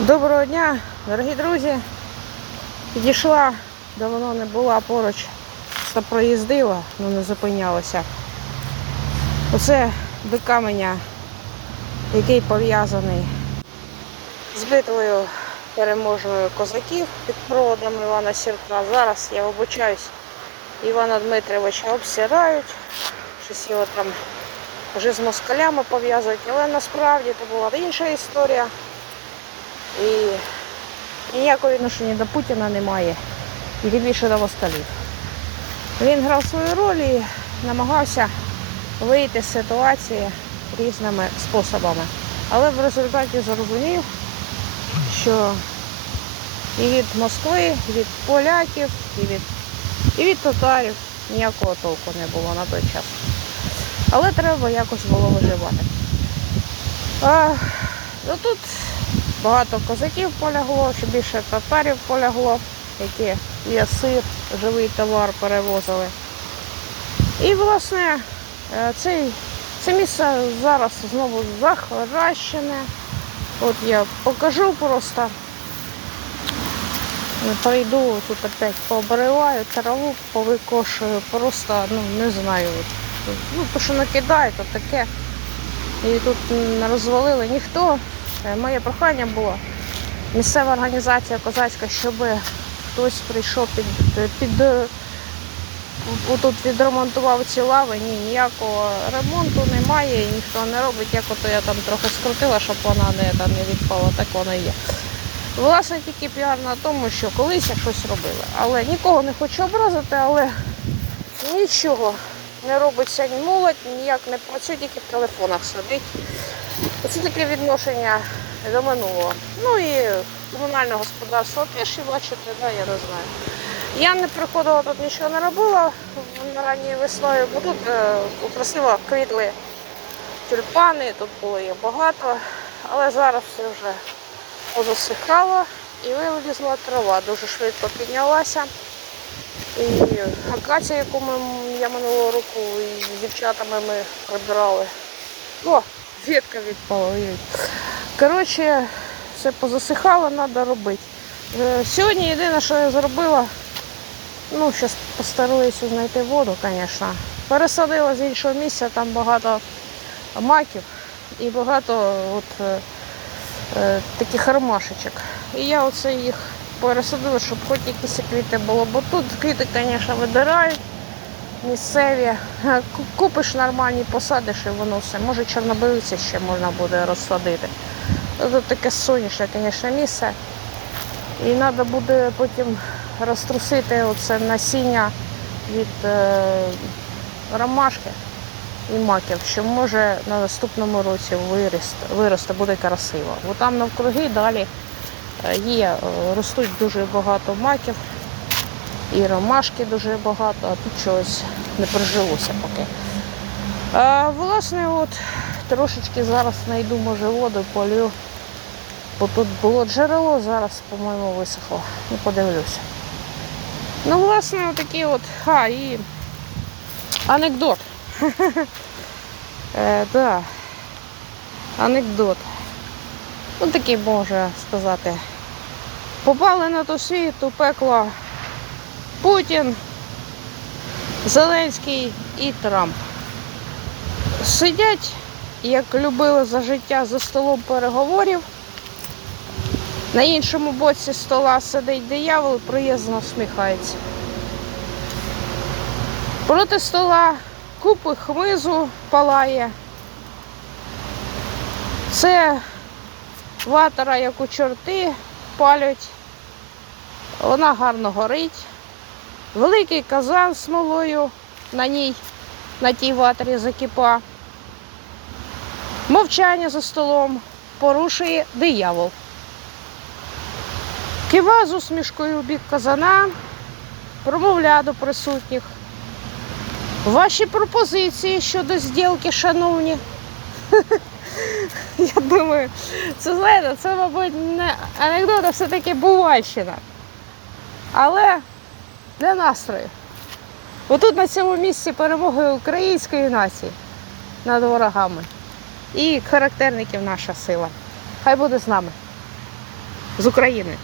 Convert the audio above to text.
Доброго дня, дорогі друзі. Підійшла, давно не була поруч, просто проїздила, але не зупинялася. Оце до каменя, який пов'язаний з битвою переможною козаків під проводом Івана Сірка. Зараз я вибачаюсь, Івана Дмитровича обсирають, щось його там вже з москалями пов'язують, але насправді це була інша історія. І ніякого відношення до Путіна немає. І тим більше до москалів. Він грав свою роль і намагався вийти з ситуації різними способами. Але в результаті зрозумів, що і від Москви, і від поляків, і від, і від татарів ніякого толку не було на той час. Але треба якось було виживати. А, ну тут багато козаків полягло, ще більше татарів полягло, які є сир, живий товар перевозили. І, власне, е, цей, це місце зараз знову захаращене. От я покажу просто. Е, Прийду тут опять пообриваю, траву повикошую, просто ну не знаю. Ну, то, що накидаю, то таке. І тут не розвалили ніхто. Е, Моє прохання було місцева організація козацька, щоб хтось прийшов під, під е, отут відремонтував ці лави. Ні, ніякого ремонту немає, і ніхто не робить. Як ото я там трохи скрутила, щоб вона не, там, не відпала, так воно і є. Власне, тільки піар на тому, що колись я щось робила. Але нікого не хочу образити, але нічого не робиться ні молодь, ніяк не працює, тільки в телефонах сидить. Це таке відношення до минулого. Ну і комунальне господарство теж, і бачите, да, я не знаю. Я не приходила тут нічого не робила в- ранньою весною, бо тут е, красиво квітли тюльпани, тут було їх багато, але зараз все вже позасихало і вилізла трава, дуже швидко піднялася. І акація, яку ми, я минулого року і з дівчатами ми прибирали. О, ветка відпала. Коротше, все позасихало, треба робити. Е, Сьогодні єдине, що я зробила, ну, зараз постараюся знайти воду, звісно. Пересадила з іншого місця, там багато маків і багато от, е, е, таких ромашечок. І я оце їх пересадила, щоб хоч якісь квіти було. Бо тут квіти, звісно, видирають місцеві. Е, Купиш нормальні, посадиш і воно все. Може чорнобривця ще можна буде розсадити. Тут таке сонячне, звісно, місце. І треба буде потім розтрусити оце насіння від е, ромашки і маків, що може на наступному році вирости, буде красиво. Бо там навкруги далі е, є, ростуть дуже багато маків і ромашки дуже багато, а тут чогось не прижилося поки. А, власне, от трошечки зараз знайду, може, воду, полю. Бо тут було джерело, зараз, по-моєму, висохло. Не подивлюся. Ну, власне, отакі от. А, і анекдот. Е, да. Анекдот. Ну, такий можна сказати. Попали на ту світ, у пекло Путін, Зеленський і Трамп. Сидять, як любили за життя за столом переговорів. На іншому боці стола сидить диявол приязно усміхається. Проти стола купи хмизу палає. Це ватера, яку чорти палять. Вона гарно горить. Великий казан з смолою на ній, на тій ватері закипа. Мовчання за столом порушує диявол. Кива з усмішкою в бік казана, промовляє до присутніх. Ваші пропозиції щодо зділки, шановні. Я думаю, це знаєте, це, мабуть, не анекдот, а все-таки бувальщина. Але для настрою. Отут на цьому місці перемоги української нації над ворогами. І характерників наша сила. Хай буде з нами. з України.